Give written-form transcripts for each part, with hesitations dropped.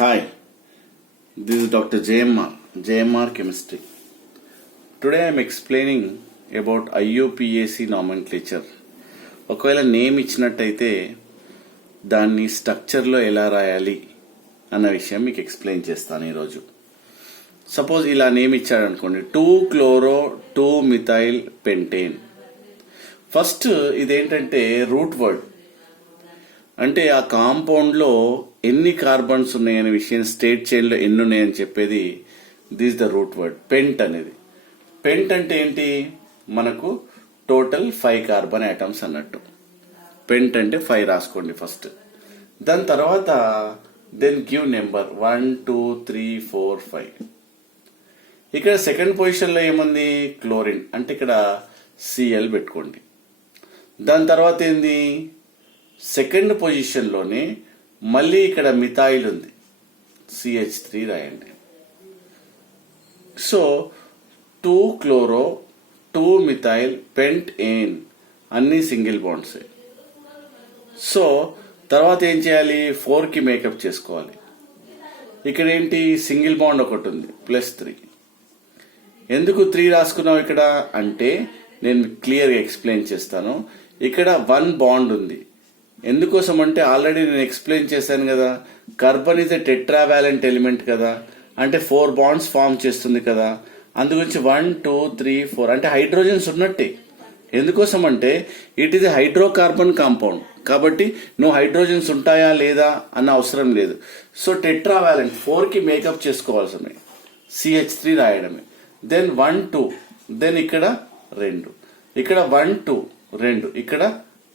Hi, this is Dr. JMR Chemistry. Today I am explaining about IUPAC nomenclature. ఒకవేళ name ఇచ్చినట్టయితే దాన్ని స్ట్రక్చర్లో ఎలా రాయాలి అన్న విషయం మీకు ఎక్స్ప్లెయిన్ చేస్తాను ఈరోజు. సపోజ్ ఇలా నేమ్ ఇచ్చాడనుకోండి, 2-chloro-2-methyl pentane. ఫస్ట్ ఇదేంటంటే రూట్ వర్డ్, అంటే ఆ కాంపౌండ్లో ఎన్ని కార్బన్స్ ఉన్నాయనే విషయం, స్టేట్ చైన్లో ఎన్ని ఉన్నాయని చెప్పేది దిస్ ద రూట్ వర్డ్. పెంట్ అనేది, పెంట్ అంటే ఏంటి, మనకు టోటల్ 5 కార్బన్ ఆటమ్స్ అన్నట్టు. పెంట్ అంటే 5 రాసుకోండి ఫస్ట్. దాని తర్వాత దెన్ గివ్ నెంబర్ 1 2 3 4 5. ఇక్కడ సెకండ్ పొజిషన్లో ఏముంది, క్లోరిన్, అంటే ఇక్కడ Cl పెట్టుకోండి. దాని తర్వాత ఏంది, సెకండ్ పొజిషన్లోనే మళ్ళీ ఇక్కడ మిథైల్ ఉంది, CH3 రాయండి. సో 2-chloro-2-methyl pentane అన్ని సింగిల్ బాండ్స్. సో తర్వాత ఏం చేయాలి, 4కి మేకప్ చేసుకోవాలి. ఇక్కడ ఏంటి, సింగిల్ బాండ్ ఒకటి ఉంది +3. ఎందుకు 3 రాసుకున్నావు ఇక్కడ అంటే నేను క్లియర్గా ఎక్స్ప్లెయిన్ చేస్తాను. ఇక్కడ 1 బాండ్ ఉంది. ఎందుకోసం అంటే ఆల్రెడీ నేను ఎక్స్ప్లెయిన్ చేశాను కదా, carbon is a tetravalent element కదా, అంటే 4 బాండ్స్ ఫామ్ చేస్తుంది కదా. అందుగురించి 1 2 3 4 అంటే హైడ్రోజన్స్ ఉన్నట్టే. ఎందుకోసం అంటే it is a hydrocarbon compound, కాబట్టి నువ్వు హైడ్రోజన్స్ ఉంటాయా లేదా అన్న అవసరం లేదు. సో టెట్రావాలెంట్ 4కి మేకప్ చేసుకోవాల్సిందే, CH3 రాయడమే. దెన్ 1 2, దెన్ ఇక్కడ 2, ఇక్కడ 1 2 2, ఇక్కడ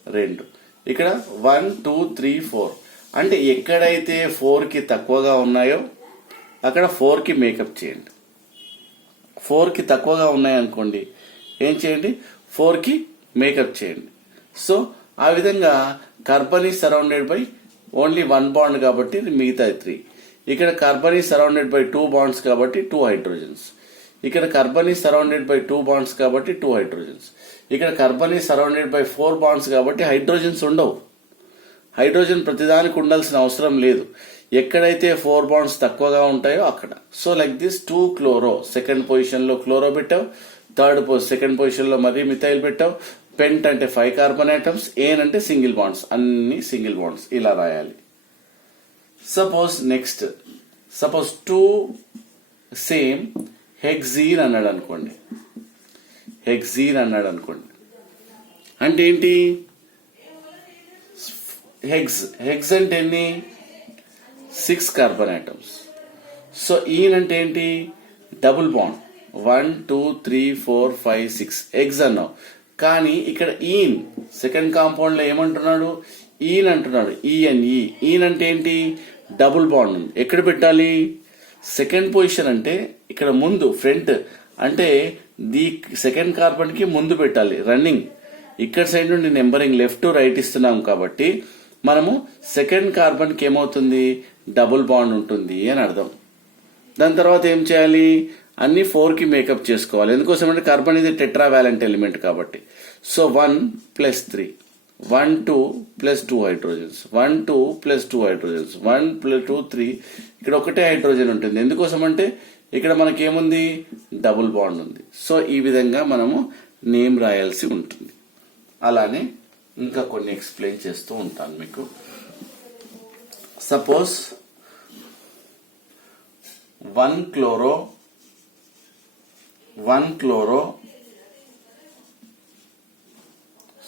2, ఇక్కడ 1 2 3 4. అంటే ఎక్కడైతే 4కి తక్కువగా ఉన్నాయో అక్కడ 4కి మేకప్ చేయండి. 4కి తక్కువగా ఉన్నాయనుకోండి ఏం చేయండి, 4కి మేకప్ చేయండి. సో ఆ విధంగా carbon is surrounded by only 1 bond కాబట్టి మిగతా 3. ఇక్కడ carbon is surrounded by 2 bonds కాబట్టి 2 హైడ్రోజన్స్. ఇక్కడ carbon is surrounded by 2 bonds కాబట్టి 2 హైడ్రోజన్స్. ఇక్కడ carbon is surrounded by 4 bonds కాబట్టి హైడ్రోజన్స్ ఉండవు. హైడ్రోజన్ ప్రతిదానికి ఉండాల్సిన అవసరం లేదు, ఎక్కడైతే 4 బాండ్స్ తక్కువగా ఉంటాయో అక్కడ. So like this 2-chloro, second పొజిషన్లో క్లోరో పెట్టావు, సెకండ్ పొజిషన్లో మరీ మిథైల్ పెట్టావు. పెంట్ అంటే 5 కార్బన్ ఐటమ్స్, ఏన్ అంటే సింగిల్ బాండ్స్, అన్ని సింగిల్ బాండ్స్ ఇలా రాయాలి. సపోజ్ నెక్స్ట్, సపోజ్ 2 సేమ్ హెక్సీన్ అన్నాడు అనుకోండి, హెక్సీన్ అన్నాడు అనుకోండి, అంటే ఏంటి, హెక్స్ అంటే ఎన్ని, 6 కార్బన్ ఐటమ్స్. సో ఈన్ అంటే ఏంటి, డబుల్ బాండ్, 1 2 3 4 5 6 ఎగ్స్ అన్నావు. కానీ ఇక్కడ ఈన్ సెకండ్ కాంపౌండ్ లో ఏమంటున్నాడు, ఈన్ అంటున్నాడు, ఈఎన్ఈ. ఈన్ అంటే ఏంటి, డబుల్ బాండ్ ఉంది. ఎక్కడ పెట్టాలి, సెకండ్ పొజిషన్ అంటే ఇక్కడ ముందు, ఫ్రంట్ అంటే ది సెకండ్ కార్బన్ కి ముందు పెట్టాలి, రన్నింగ్. ఇక్కడ సైడ్ నుండి నెంబరింగ్ లెఫ్ట్ టు రైట్ ఇస్తున్నాం కాబట్టి మనము సెకండ్ కార్బన్ కి ఏమవుతుంది, డబుల్ బాండ్ ఉంటుంది అని అర్థం. దాని తర్వాత ఏం చేయాలి, అన్ని 4కి మేకప్ చేసుకోవాలి. ఎందుకోసం అంటే కార్బన్ ఇది టెట్రావాలెంట్ ఎలిమెంట్ కాబట్టి. So 1 + 3, 1 2 + 2 hydrogens, 1 2 + 2 hydrogens, 1 2 3. ఇక్కడ ఒకటే హైడ్రోజన్ ఉంటుంది. ఎందుకోసం అంటే ఇక్కడ మనకేముంది, డబుల్ బాండ్ ఉంది. సో ఈ విధంగా మనము నేమ్ రాయాల్సి ఉంటుంది. అలానే ఇంకా కొన్ని ఎక్స్ప్లెయిన్ చేస్తూ ఉంటాను మీకు. సపోజ్ 1-chloro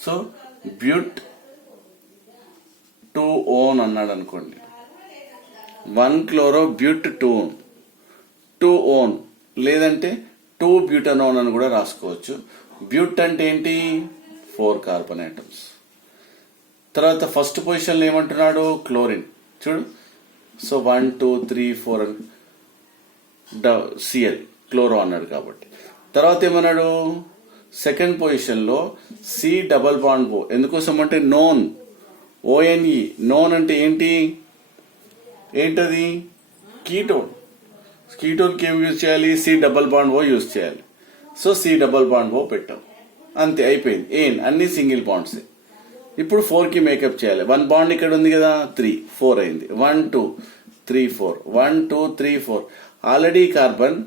సో బ్యూట్ 2-one అన్నాడు అనుకోండి, 1-chloro బ్యూట్ 2-one, లేదంటే 2-butanone అని కూడా రాసుకోవచ్చు. బ్యూట్ అంటే ఏంటి, 4 కార్బన్ ఐటమ్స్. తర్వాత ఫస్ట్ పొజిషన్లో ఏమంటున్నాడు, క్లోరిన్, చూడు. సో 1 2 3 4 అని Cl, క్లోరో అన్నాడు కాబట్టి. తర్వాత ఏమన్నాడు, సెకండ్ పొజిషన్లో C డబల్ బాండ్ O. ఎందుకోసం అంటే నోన్, ONE. నోన్ అంటే ఏంటది, కీటోన్. కీటోన్కి ఏం యూజ్ చేయాలి, C double bond O use చేయాలి. So C double bond O పెట్టాం, అంతే అయిపోయింది. ఏన్ అన్ని సింగిల్ బాండ్స్. ఇప్పుడు 4కి మేకప్ చేయాలి. 1 బాండ్ ఇక్కడ ఉంది కదా, 3 4 అయింది. 1 2 3 4 1 2 3 4 ఆల్రెడీ కార్బన్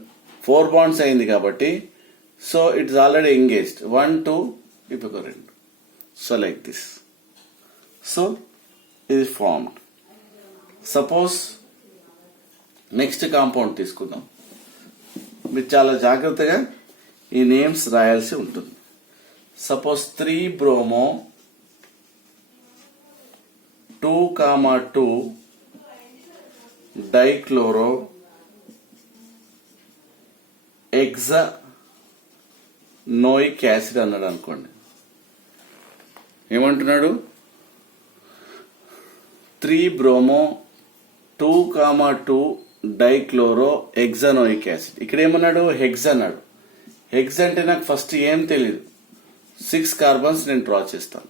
4 బాండ్స్ అయింది కాబట్టి so it is already engaged 1 2 ఇప్పుడు 2 సో లైక్ దిస్ సో ఇది ఫార్మ్డ్ సపోజ్ నెక్స్ట్ కాంపౌండ్ తీసుకుందాం మీరు చాలా జాగ్రత్తగా ఈ నేమ్స్ రాయాల్సి ఉంటుంది సపోజ్ 3 బ్రోమో 2, 2 డైక్లోరో ఎగ్జానోయిక్ యాసిడ్ అన్నాడు అనుకోండి ఏమంటున్నాడు 3 బ్రోమో 2, 2 డైక్లోరో ఎగ్జానోయిక్ యాసిడ్ ఇక్కడ ఏమన్నాడు హెగ్జ్ అన్నాడు హెగ్జ్ అంటే నాకు ఫస్ట్ ఏం తెలియదు 6 కార్బన్స్ నేను డ్రా చేస్తాను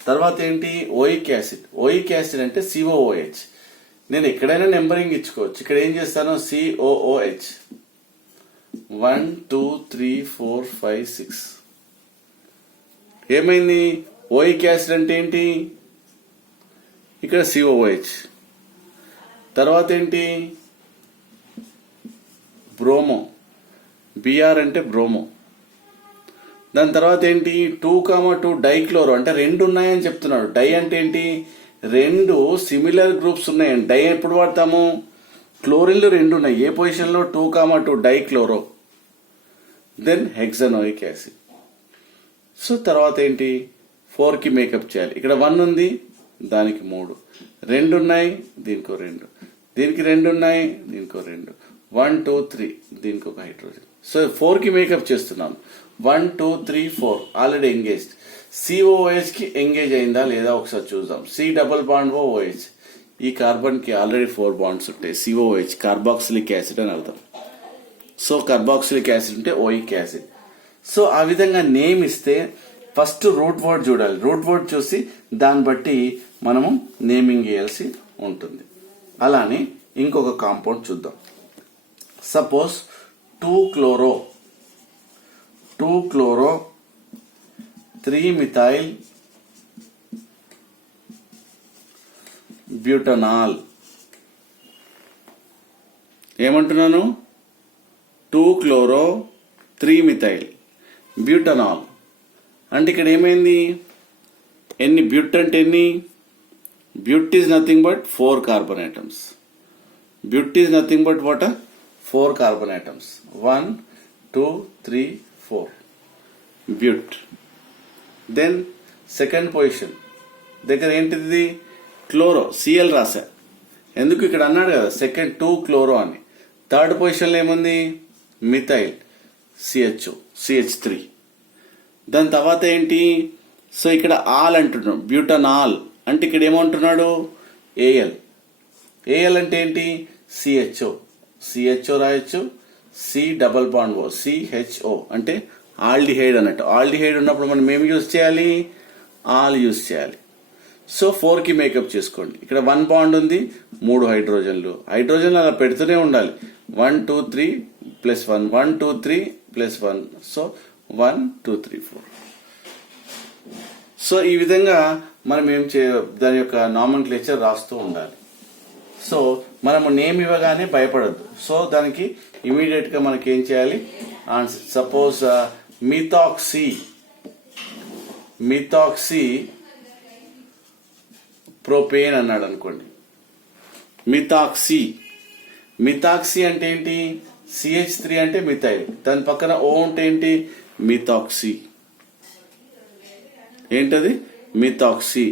తర్వాత ఏంటి ఓయిక్ యాసిడ్ అంటే COOH నేను ఎక్కడైనా నెంబరింగ్ ఇచ్చుకోవచ్చు ఇక్కడ ఏం చేస్తాను COOH 1 2 3 4 5 6 ఏమైంది ఓయిక్ యాసిడ్ అంటే ఏంటి ఇక్కడ COOH తర్వాత ఏంటి బ్రోమో బిఆర్ అంటే బ్రోమో దాని తర్వాత ఏంటి 2, 2 డైక్లోరో అంటే 2 ఉన్నాయని చెప్తున్నాడు డై అంటే ఏంటి 2 సిమిలర్ గ్రూప్స్ ఉన్నాయండి డై ఎప్పుడు వాడతాము క్లోరిన్లు 2 ఉన్నాయి ఏ పొజిషన్లో 2, 2 డైక్లోరో దెన్ హెక్సానోయిక్ యాసిడ్ సో తర్వాత ఏంటి 4 కి మేకప్ చేయాలి ఇక్కడ 1 ఉంది దానికి 3 2 ఉన్నాయి దీనికో 2 దీనికి 2 ఉన్నాయి దీనికో 2 1 2 3 దీనికి ఒక హైడ్రోజన్ సో 4 కి మేకప్ చేస్తున్నాను 1 2 3 4 ఆల్రెడీ ఎంగేజ్డ్ COOH కి ఎంగేజ్ అయిందా లేదా ఒకసారి చూద్దాం C డబుల్ బాండ్ OH ఈ కార్బన్ కి ఆల్రెడీ 4 బాండ్స్ ఉంటాయి COOH కార్బాక్సిలిక్ యాసిడ్ అని అర్థం సో కార్బాక్సిలిక్ యాసిడ్ అంటే ఓయిక్ యాసిడ్ సో ఆ విధంగా నేమ్ ఇస్తే ఫస్ట్ రూట్ వర్డ్ చూడాలి రూట్ వర్డ్ చూసి దాన్ని బట్టి మనము నేమింగ్ చేయాల్సి ఉంటుంది అలానే ఇంకొక కాంపౌండ్ చూద్దాం సపోజ్ 2 క్లోరో 3 మిథైల్ బ్యూటనాల్ ఏమంటున్నాను 2 క్లోరో 3 మిథైల్ బ్యూటనాల్ అంటే ఇక్కడ ఏమైంది ఎన్ని బ్యూట్ అంటే ఎన్ని but is nothing but 4 carbon atoms but is nothing but what 4 carbon atoms 1 2 3 4 but then second position దగ్గర ఏంటిది క్లోరో Cl రాసా ఎందుకు ఇక్కడ అన్నాడు కదా సెకండ్ 2 క్లోరో అని థర్డ్ పొజిషన్లో ఏముంది మిథైల్ CH3 దాని తర్వాత ఏంటి సో ఇక్కడ ఆల్ అంటున్నాడు బ్యూటనాల్ అంటే ఇక్కడ ఏమంటున్నాడు ఏఎల్ అంటే ఏంటి CHO రాయొచ్చు C double bond O CHO అంటే ఆల్డిహైడ్ అన్నట్టు ఆల్డిహైడ్ ఉన్నప్పుడు మనం ఏం యూజ్ చేయాలి ఆల్ యూజ్ చేయాలి సో 4 కి మేకప్ చేసుకోండి ఇక్కడ 1 బాండ్ ఉంది 3 హైడ్రోజన్లు అలా పెడుతూనే ఉండాలి 1 2 3 ప్లస్ 1 1 2 3 ప్లస్ 1 సో 1 2 3 4 సో ఈ విధంగా మనం దాని యొక్క నామన్క్లేచర్ రాస్తూ ఉండాలి సో మనము నేమ్ ఇవ్వగానే భయపడద్దు సో దానికి ఇమీడియట్ గా మనకి ఏం చేయాలి ఆన్సర్ సపోజ్ మిథాక్సీ ప్రోపేన్ అన్నాడు అనుకోండి మిథాక్సీ అంటే ఏంటి CH3 అంటే మిథైల్ దాని పక్కన O అంటే ఏంటి మిథాక్సీ ఏంటది మిథాక్సీ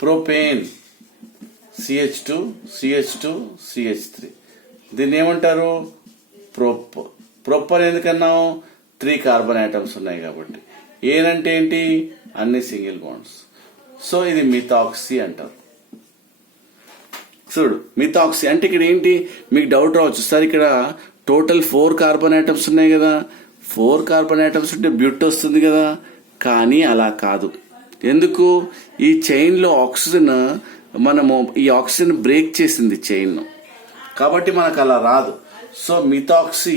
ప్రోపేన్ CH2 CH3 దీన్ని ఏమంటారు ప్రొప్పర్ ఎందుకన్నాం 3 కార్బన్ ఐటమ్స్ ఉన్నాయి కాబట్టి ఏనంటే ఏంటి అన్ని సింగిల్ బాండ్స్ సో ఇది మిథాక్సీ అంటారు చూడు మిథాక్సీ అంటే ఇక్కడ ఏంటి మీకు డౌట్ రావచ్చు సార్ ఇక్కడ టోటల్ 4 కార్బన్ ఐటమ్స్ ఉన్నాయి కదా 4 కార్బన్ ఐటమ్స్ ఉంటే బ్యూట్ వస్తుంది కదా కానీ అలా కాదు ఎందుకు ఈ చైన్ లో ఆక్సిజన్ మనము ఈ ఆక్సిజన్ బ్రేక్ చేసింది చైన్ కాబట్టి మనకు అలా రాదు సో మిథాక్సీ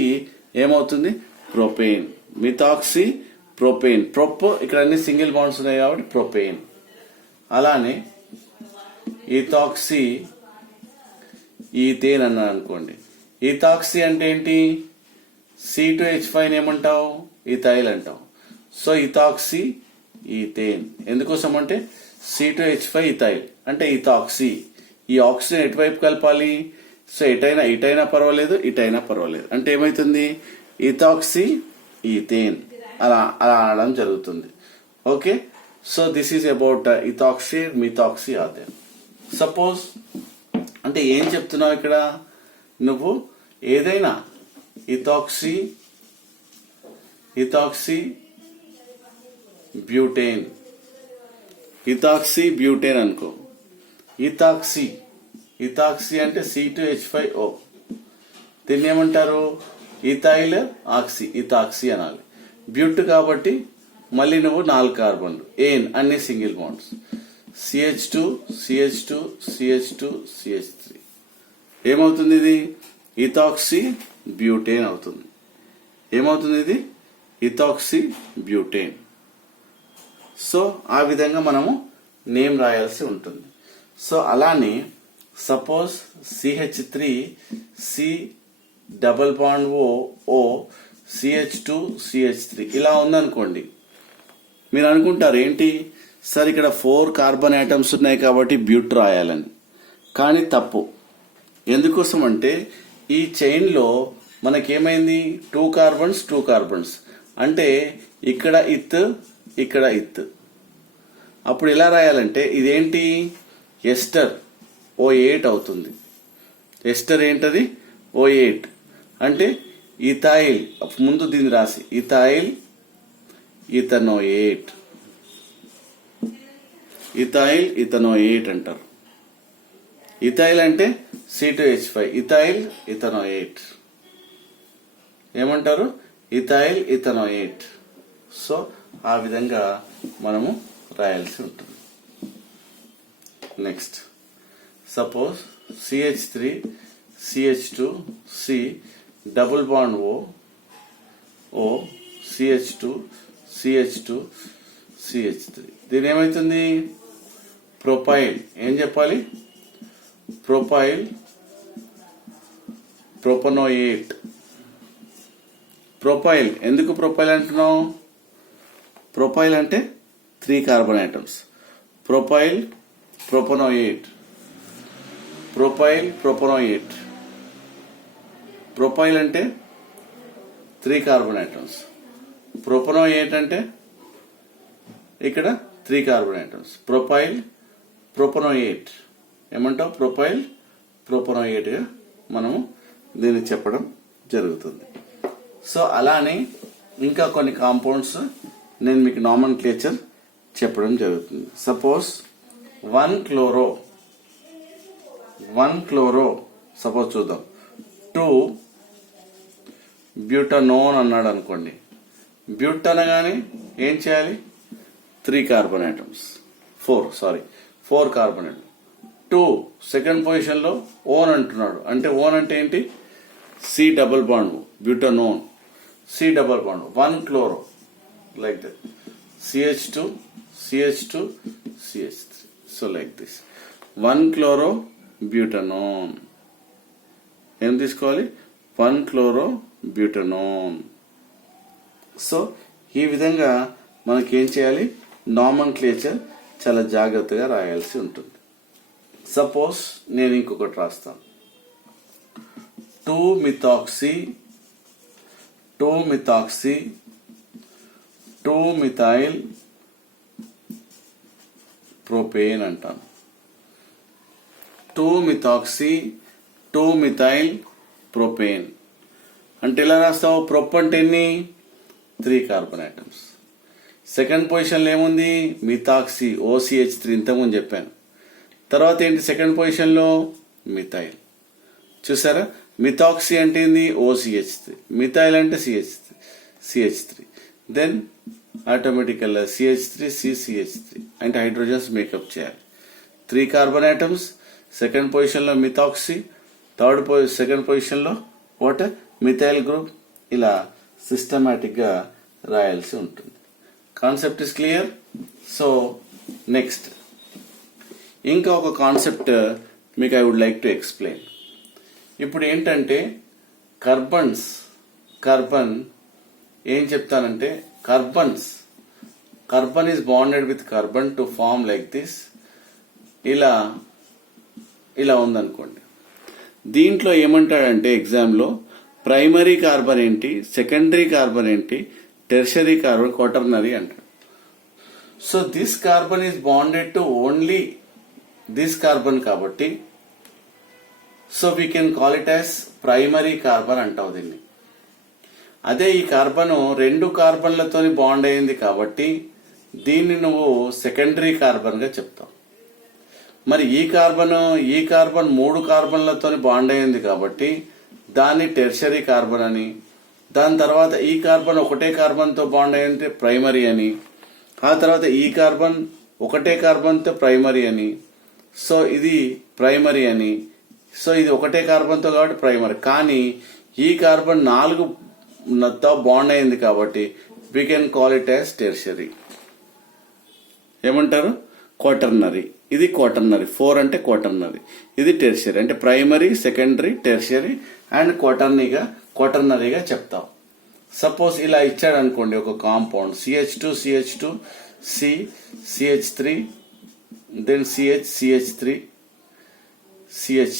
ఏమవుతుంది ప్రొపేన్ మిథాక్సీ ప్రొపేన్ ఇక్కడ అన్ని సింగిల్ బాండ్స్ ఉన్నాయి కాబట్టి ప్రొపేన్ అలానే ఈథాక్సీ ఈథేన్ అన్నాను అనుకోండి. ఈథాక్సీ అంటే ఏంటి? C2H5 ఏమంటావు? ఈథైల్ అంటావు. So ethoxy ethane. ఎందుకోసం అంటే C2H5 ఈథైల్ అంటే ఈథాక్సీ. ఈ ఆక్సిజన్ ఎటువైపు కలపాలి? సో ఇటైనా పర్వాలేదు, ఇటైనా పర్వాలేదు. అంటే ఏమైతుంది? ఈథాక్సీ ఈథేన్ అలా అనడం జరుగుతుంది. Okay, so this is about ethoxy, methoxy, ethane. Suppose అంటే ఏం చెప్తున్నావు ఇక్కడ నువ్వు? ఏదైనా ఈథాక్సీ బ్యూటేన్, ఈథాక్సీ బ్యూటేన్ అనుకో. ఈథాక్సీ అంటే C2H5O. దీన్ని ఏమంటారు? ఈథైల్ ఆక్సీ, ఈథాక్సీ అనాలి. బ్యూట్ కాబట్టి మళ్ళీ నువ్వు 4 కార్బన్లు, ఏన్ అన్ని single bonds, CH2 CH2 CH2 CH3. ఏమవుతుంది? ఇది ఈథాక్సీ బ్యూటేన్ అవుతుంది. ఏమవుతుంది? ఇది ఈథాక్సీ బ్యూటేన్. సో ఆ విధంగా మనము నేమ్ రాయాల్సి ఉంటుంది. సో అలానే suppose CH3 C double bond O CH2 CH3 ఇలా ఉందనుకోండి. మీరు అనుకుంటారు ఏంటి సార్ ఇక్కడ 4 కార్బన్ ఐటమ్స్ ఉన్నాయి కాబట్టి బ్యూట్ రాయాలని. కానీ తప్పు. ఎందుకోసం అంటే ఈ చైన్లో మనకేమైంది? 2 కార్బన్స్ అంటే ఇక్కడ ఇక్కడ ఇత్. అప్పుడు ఎలా రాయాలంటే ఇదేంటి? ఎస్టర్ O8 అవుతుంది. ఎస్టర్ ఏంటది? O8 అంటే ఈథైల్. ముందు దీన్ని రాసి ఈథైల్ ఇథనోయేట్, అంటారు. ఇథైల్ అంటే C2H5, ఇథైల్ ఇథనోయేట్ ఏమంటారు? ఇథైల్ ఇథనోయేట్. సో ఆ విధంగా మనము రాయాల్సి ఉంటుంది. Next suppose CH3 CH2 C double bond O CH2 CH2 CH3. దీని ఏమైతుంది? ప్రొపైల్. ఏం చెప్పాలి? ప్రొపనోయేట్. ప్రొపైల్. ఎందుకు ప్రొపైల్ అంటున్నావు? ప్రొపైల్ అంటే 3 కార్బన్ ఐటమ్స్. ప్రొపైల్ ప్రొపనోయేట్. ప్రొపైల్ అంటే 3 కార్బన్ ఐటమ్స్. ప్రొపనోయేట్ అంటే ఇక్కడ 3 కార్బన్ ఐటమ్స్. ప్రొపనోయేట్ ఏమంటావు? ప్రొపనోయేట్ గా మనము దీన్ని చెప్పడం జరుగుతుంది. సో అలానే ఇంకా కొన్ని కాంపౌండ్స్ నేను మీకు నామన్క్లేచర్ చెప్పడం జరుగుతుంది. సపోజ్ 1 క్లోరో సపోజ్ చూద్దాం. 2 బ్యూటనోన్ అన్నాడు అనుకోండి. బ్యూట్ అనగానే ఏం చేయాలి? 3 carbon items. 4 carbon items. 2 second position లో ఓన్ అంటున్నాడు. అంటే ఓన్ అంటే ఏంటి? C double bond బ్యూటనోన్, C double bond 1 chloro like that. CH2 CH3. So like this 1 chloro బ్యూటనోన్. ఏం తీసుకోవాలి? 1 క్లోరో బ్యూటనోన్. సో ఈ విధంగా మనకేం చేయాలి? నామన్క్లేచర్ చాలా జాగ్రత్తగా రాయాల్సి ఉంటుంది. సపోజ్ నేను ఇంకొకటి రాస్తాను. 2 మిథాక్సీ 2 మిథైల్ ప్రొపేన్ అంటాను. 2 మిథాక్సీ 2 మిథైల్ ప్రొపేన్ అంటే ఎలా రాస్తావు? ప్రొప్ అంటే ఎన్ని? 3 కార్బన్ ఐటమ్స్. సెకండ్ పొజిషన్లో ఏముంది? మిథాక్సీ OCH3 ఇంతకుముందు చెప్పాను. తర్వాత ఏంటి సెకండ్ పొజిషన్లో? మిథైల్. చూసారా? మిథాక్సీ అంటే ఏంది? OCH3. మిథైల్ అంటే CH3. దెన్ ఆటోమేటికల్ CH3 CCH3 అంటే హైడ్రోజన్స్ మేకప్ చేయాలి. 3 కార్బన్ ఐటమ్స్. సెకండ్ పొజిషన్లో మిథాక్సీ, సెకండ్ పొజిషన్లో వాటర్ మిథైల్ గ్రూప్. ఇలా సిస్టమాటిక్ గా రాయాల్సి ఉంటుంది. Concept is clear. So next ఇంకా ఒక కాన్సెప్ట్ మీకు I would like to explain. ఇప్పుడు ఏంటంటే కార్బన్ ఏం చెప్తానంటే carbon is bonded with carbon to form like this. ఇలా ఉందనుకోండి. దీంట్లో ఏమంటాడంటే ఎగ్జామ్లో ప్రైమరీ కార్బన్ ఏంటి, సెకండరీ కార్బన్ ఏంటి, టెర్షరీ కార్బన్, క్వాటర్నరీ అంటాడు. So this carbon is bonded to only this carbon కాబట్టి so we can call it as primary carbon అంటావు దీన్ని. అదే ఈ కార్బన్ 2 కార్బన్లతో బాండ్ అయింది కాబట్టి దీన్ని నువ్వు సెకండరీ కార్బన్ గా చెప్తావు. మరి ఈ కార్బన్ 3 కార్బన్లతో బాండ్ అయింది కాబట్టి దాన్ని టెర్షరీ కార్బన్ అని, దాని తర్వాత ఈ కార్బన్ ఒకటే కార్బన్ తో బాండ్ అయింది ప్రైమరీ అని, ఆ తర్వాత ఈ కార్బన్ ఒకటే కార్బన్ తో ప్రైమరీ అని, సో ఇది ప్రైమరీ అని, సో ఇది ఒకటే కార్బన్ తో కాబట్టి ప్రైమరీ. కానీ ఈ కార్బన్ 4తో బాండ్ అయింది కాబట్టి we can call it as tertiary. ఏమంటారు? క్వాటర్నరీ. ఇది క్వాటర్నరీ. 4 అంటే క్వాటర్నరీ, ఇది టెర్షరీ. అంటే ప్రైమరీ, సెకండరీ, టెర్షరీ అండ్ క్వాటర్నరీగా చెప్తాం. సపోజ్ ఇలా ఇచ్చాడు అనుకోండి ఒక compound CH2 C CH3 then CH3 CH,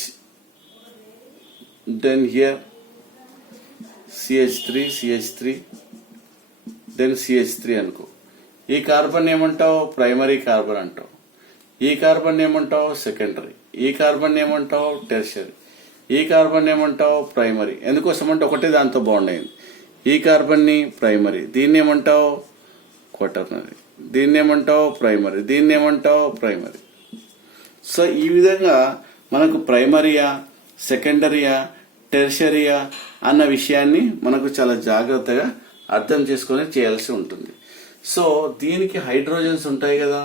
then here CH3 then CH3 అనుకో. ఈ కార్బన్ ఏమంటావు? ప్రైమరీ కార్బన్ అంటావు. ఈ కార్బన్ ఏమంటావు? సెకండరీ. ఈ కార్బన్ ఏమంటావు? టెర్షరీ. ఈ కార్బన్ ఏమంటావు? ప్రైమరీ. ఎందుకోసం అంటే ఒకటే దాంతో బాండ్ అయింది. ఈ కార్బన్ ని ప్రైమరీ, దీన్ని ఏమంటావు? క్వాటర్నరీ. దీన్ని ఏమంటావు? ప్రైమరీ. దీన్ని ఏమంటావు? ప్రైమరీ. సో ఈ విధంగా మనకు ప్రైమరీయా, సెకండరీయా, టెర్షరీయా అన్న విషయాన్ని మనకు చాలా జాగ్రత్తగా అర్థం చేసుకొని చేయాల్సి ఉంటుంది. సో దీనికి హైడ్రోజన్స్ ఉంటాయి కదా.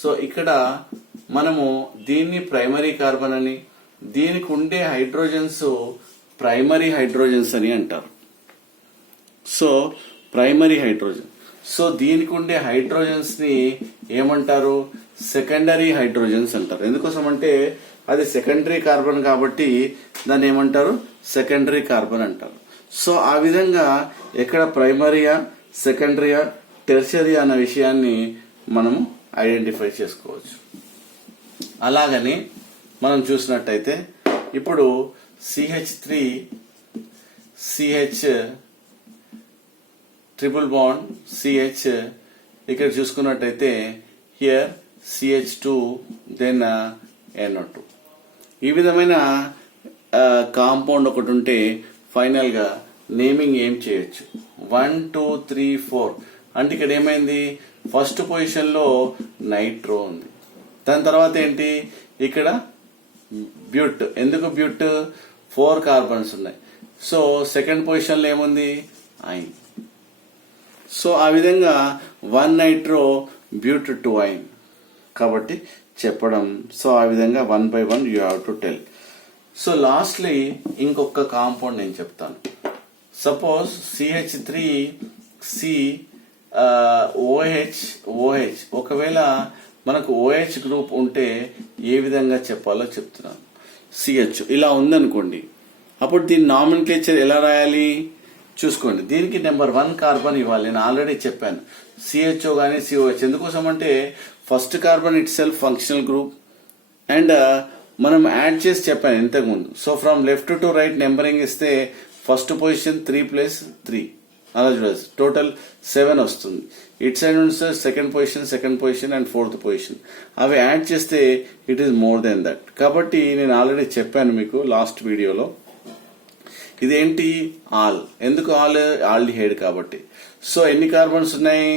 సో ఇక్కడ మనము దీన్ని ప్రైమరీ కార్బన్ అని, దీనికి ఉండే హైడ్రోజన్స్ ప్రైమరీ హైడ్రోజన్స్ అని అంటారు. So primary hydrogen. సో దీనికి ఉండే హైడ్రోజన్స్ ని ఏమంటారు? సెకండరీ హైడ్రోజన్స్ అంటారు. ఎందుకోసం అంటే అది సెకండరీ కార్బన్ కాబట్టి దాన్ని ఏమంటారు? సెకండరీ కార్బన్ అంటారు. సో ఆ విధంగా ఎక్కడ ప్రైమరీయా, సెకండరీయా, టెర్షరీ అన్న విషయాన్ని మనము ఐడెంటిఫై చేసుకోవచ్చు. అలాగని మనం చూసినట్టయితే ఇప్పుడు CH3 CH triple bond CH ఇక్కడ చూసుకున్నట్టయితే హియర్ CH2 దెన్ NO2. ఈ విధమైన కాంపౌండ్ ఒకటి ఉంటే ఫైనల్ గా నేమింగ్ ఏం చేయొచ్చు? 1 2 3 4 అంటే ఇక్కడ ఏమైంది? ఫస్ట్ పొజిషన్ లో నైట్రో ఉంది. దాని తర్వాత ఏంటి? ఇక్కడ బ్యూట్. ఎందుకు బ్యూట్? 4 కార్బన్స్ ఉన్నాయి. సో సెకండ్ పొజిషన్ లో ఏముంది? ఐన్. సో ఆ విధంగా 1 నైట్రో బ్యూట్ 2 ఐన్ కాబట్టి చెప్పడం. సో ఆ విధంగా 1 by 1 you have to tell. So lastly ఇంకొక కాంపౌండ్ నేను చెప్తాను. Suppose CH3 C OH. ఒకవేళ మనకు OH గ్రూప్ ఉంటే ఏ విధంగా చెప్పాలో చెప్తున్నాను. CH ఇలా ఉందనుకోండి, అప్పుడు దీని నామినిక్లేచర్ ఎలా రాయాలి చూసుకోండి. దీనికి నెంబర్ 1 కార్బన్ ఇవ్వాలి. నేను ఆల్రెడీ చెప్పాను CHO కానీ COH. ఎందుకోసం అంటే first carbon it self functional group and మనం యాడ్ చేసి చెప్పాను ఇంతకుముందు. So from left to right numbering ఇస్తే ఫస్ట్ పొజిషన్ 3 + 3 అలా చూడాలి. టోటల్ 7 వస్తుంది. ఇట్ సైడ్ నుంచి second position and fourth position అవి యాడ్ చేస్తే it is more than that. కాబట్టి నేను ఆల్రెడీ చెప్పాను మీకు లాస్ట్ వీడియోలో. ఇదేంటి? ఆల్. ఎందుకు ఆల్? ఆల్డిహైడ్ కాబట్టి. సో ఎన్ని కార్బన్స్ ఉన్నాయి?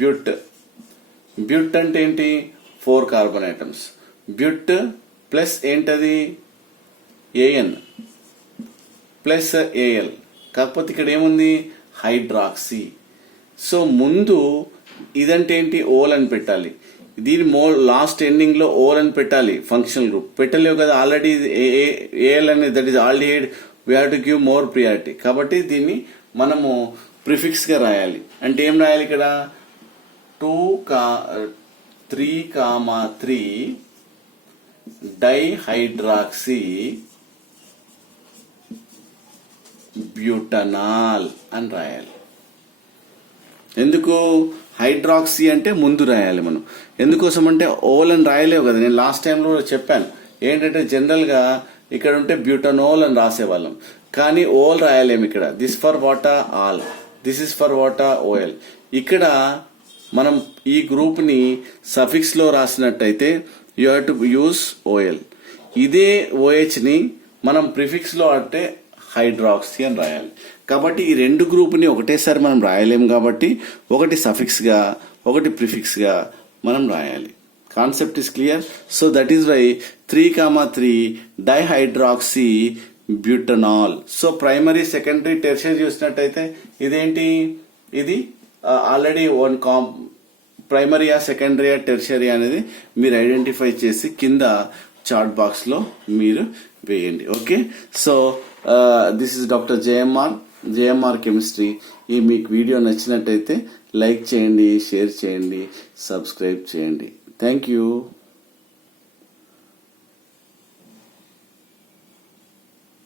బ్యూట్ అంటే ఏంటి? 4 కార్బన్ ఐటమ్స్. బ్యూట్ ప్లస్ ఏంటది? AN plus AL. కాకపోతే ఇక్కడ ఏముంది? హైడ్రాక్సీ. సో ముందు ఇదంటే ఏంటి? ఓల్ అని పెట్టాలి. దీని లాస్ట్ ఎండింగ్ లో ఓల్ అని పెట్టాలి. ఫంక్షనల్ గ్రూప్ పెట్టలేవు కదా ఆల్రెడీ. AL అనేది that is aldehyde. We have to give more priority. కాబట్టి దీన్ని మనము ప్రిఫిక్స్ గా రాయాలి. అంటే ఏం రాయాలి ఇక్కడ? 3,3 డైహైడ్రాక్సీ బ్యూటనాల్ అని రాయాలి. ఎందుకు హైడ్రాక్సీ అంటే ముందు రాయాలి మనం. ఎందుకోసం అంటే ఓల్ అని రాయలేవు కదా. నేను లాస్ట్ టైంలో చెప్పాను ఏంటంటే జనరల్గా ఇక్కడ ఉంటే బ్యూటనోల్ అని రాసేవాళ్ళం, కానీ ఓల్ రాయలేము ఇక్కడ. దిస్ ఫర్ వాటా ఆల్, దిస్ ఇస్ ఫర్ వాటా ఓఎల్. ఇక్కడ మనం ఈ గ్రూప్ని సఫిక్స్లో రాసినట్టయితే యూ హ్యావ్ టు యూస్ ఓఎల్. ఇదే ఓహెచ్ని మనం ప్రిఫిక్స్లో అంటే హైడ్రాక్సీ అని రాయాలి. కాబట్టి ఈ రెండు గ్రూప్ని ఒకటేసారి మనం రాయలేము కాబట్టి ఒకటి సఫిక్స్గా ఒకటి ప్రిఫిక్స్గా మనం రాయాలి. Concept is clear. So that is why 3,3 dihydroxy butanol. So primary, secondary, tertiary చూసినట్టయితే ఇదేంటి, ఇది ఆల్రెడీ వన్ ప్రైమరీయా, సెకండరీయా, టెర్షియరీ అనేది మీరు ఐడెంటిఫై చేసి కింద చార్ట్ బాక్స్ లో మీరు వేయండి. Okay, so this is doctor JMR chemistry. ఈ మీకు వీడియో నచ్చినట్టయితే లైక్ చేయండి, షేర్ చేయండి, సబ్స్క్రైబ్ చేయండి. Thank you.